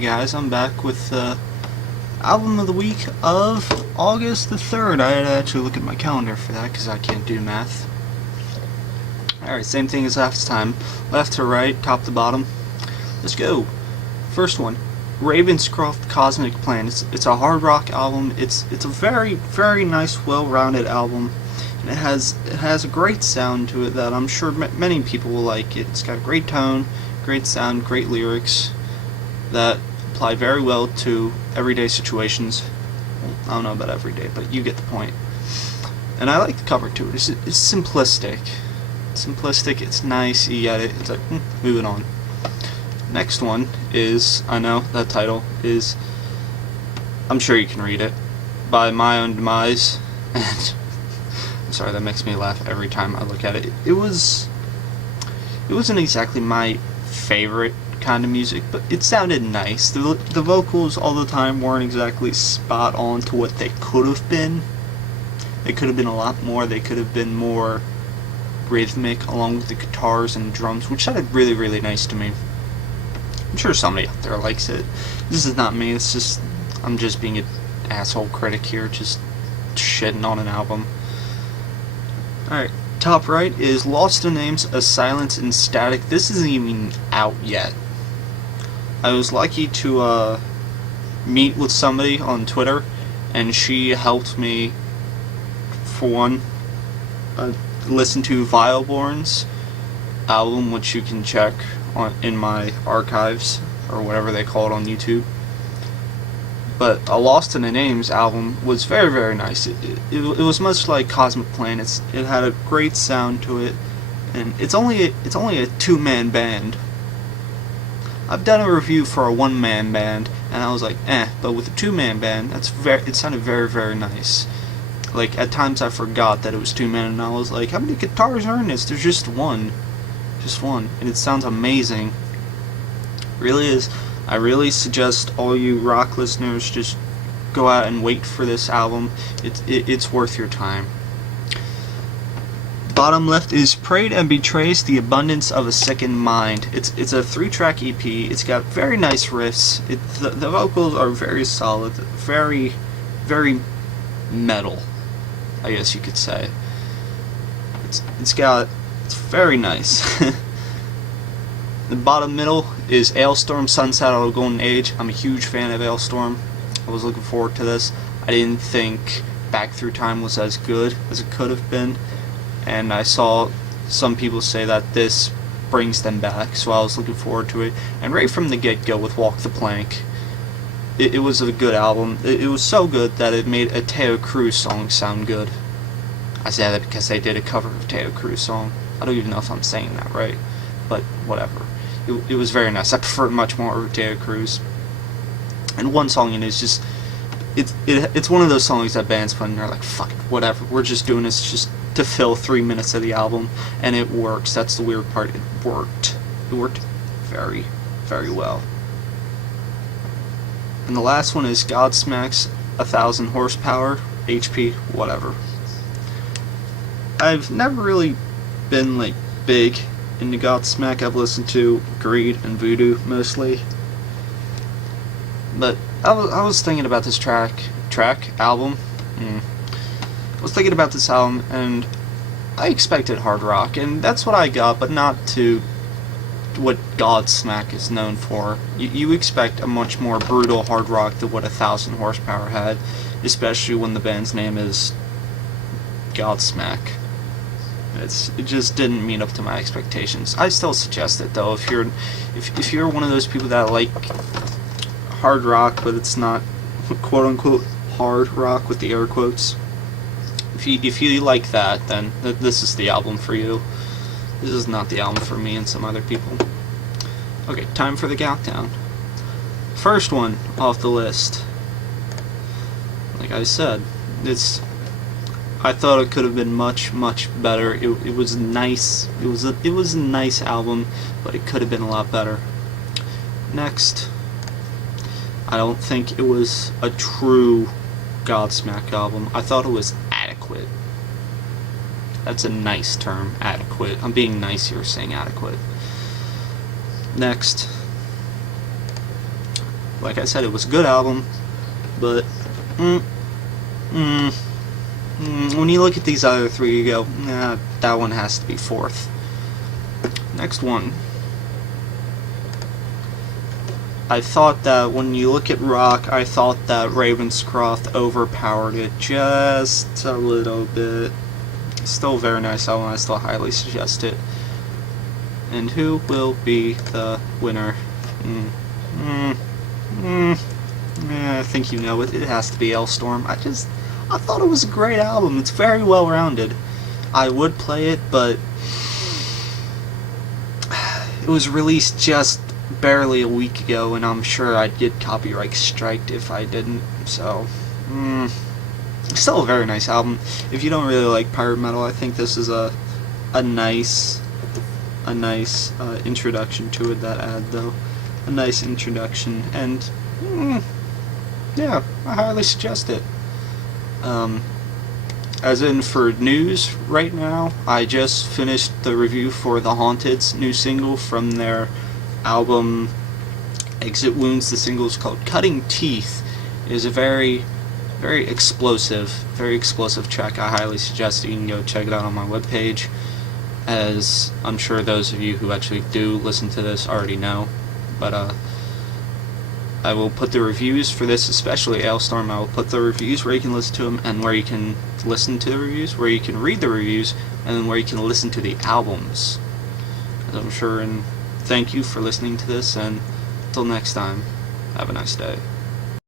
guys, I'm back with album of the week of August the 3rd. I had to actually look at my calendar for that because I can't do math. Alright, same thing as last time. Left to right, top to bottom. Let's go. First one, Ravenscroft Cosmic Plan. It's a hard rock album. It's a very, very nice, well-rounded album. And it has a great sound to it that I'm sure many people will like it. It's got a great tone, great sound, great lyrics that apply very well to everyday situations. Well, I don't know about everyday, but you get the point. And I like the cover to it. It's simplistic. It's simplistic, it's nice, you get it. It's like, moving on. Next one is, I know, that title is, I'm sure you can read it, By My Own Demise. And I'm sorry, that makes me laugh every time I look at it. It wasn't exactly my favorite kind of music, but it sounded nice. The vocals all the time weren't exactly spot on to what they could have been. They could have been a lot more. They could have been more rhythmic along with the guitars and drums, which sounded really, really nice to me. I'm sure somebody out there likes it. This is not me. It's just, I'm just being an asshole critic here, just shitting on an album. Alright, top right is Lost in Names, A Silence in Static. This isn't even out yet. I was lucky to meet with somebody on Twitter, and she helped me, for one, listen to Vileborn's album, which you can check in my archives, or whatever they call it on YouTube. But a Lost in the Names album was very, very nice. It was much like Cosmic Plan. It had a great sound to it, and it's only a two-man band. I've done a review for a one-man band, and I was like, but with a two-man band, it sounded very, very nice. Like, at times I forgot that it was two-man, and I was like, how many guitars are in this? There's just one. Just one. And it sounds amazing. It really is. I really suggest all you rock listeners just go out and wait for this album. It's worth your time. Bottom left is Prayed and Betrays, The Abundance of a Sickened Mind. It's a 3-track EP. It's got very nice riffs. The vocals are very solid, very, very metal, I guess you could say. It's very nice. The bottom middle is Alestorm, Sunset on a Golden Age. I'm a huge fan of Alestorm. I was looking forward to this. I didn't think Back Through Time was as good as it could have been, and I saw some people say that this brings them back, so I was looking forward to it. And right from the get-go with Walk the Plank, it was a good album. It was so good that it made a Teo Cruz song sound good. I say that because they did a cover of a Teo Cruz song. I don't even know if I'm saying that right, but whatever. It was very nice. I prefer it much more over Teo Cruz. And one song in it is just, it's one of those songs that bands put in there like, fuck it, whatever, we're just doing this just to fill 3 minutes of the album, and it works. That's the weird part. It worked. It worked very, very well. And the last one is Godsmack's 1,000 horsepower, HP, whatever. I've never really been like big into Godsmack. I've listened to Greed and Voodoo mostly. But I was thinking about this album. I was thinking about this album, and I expected hard rock, and that's what I got, but not to what Godsmack is known for. You expect a much more brutal hard rock than what 1,000 horsepower had, especially when the band's name is Godsmack. It just didn't meet up to my expectations. I still suggest it though. If you're one of those people that like hard rock, but it's not quote unquote hard rock with the air quotes, if you like that, then this is the album for you. This is not the album for me and some other people. Okay, time for the countdown. First one off the list, like I said, I thought it could have been much, much better. It was nice. It was a nice album, but it could have been a lot better. Next, I don't think it was a true Godsmack album. I thought it was adequate. That's a nice term, adequate. I'm being nice here saying adequate. Next, Like I said, it was a good album, but when you look at these other three, you go, nah, that one has to be fourth. Next one. I thought that when you look at rock, I thought that Ravenscroft overpowered it just a little bit. Still a very nice album, I still highly suggest it. And who will be the winner? I think you know it. It has to be Alestorm. I thought it was a great album. It's very well rounded. I would play it, but it was released just barely a week ago, and I'm sure I'd get copyright striked if I didn't. So, still a very nice album. If you don't really like pirate metal, I think this is a nice introduction to it. That ad, though, a nice introduction, and yeah, I highly suggest it. As in for news right now, I just finished the review for The Haunted's new single from their album Exit Wounds. The single is called Cutting Teeth. It is a very explosive track. I highly suggest you can go check it out on my webpage, as I'm sure those of you who actually do listen to this already know. But I will put the reviews for this, especially Alestorm. I will put the reviews where you can listen to them, and where you can listen to the reviews, where you can read the reviews, and then where you can listen to the albums. As I'm sure, and thank you for listening to this, and until next time, have a nice day.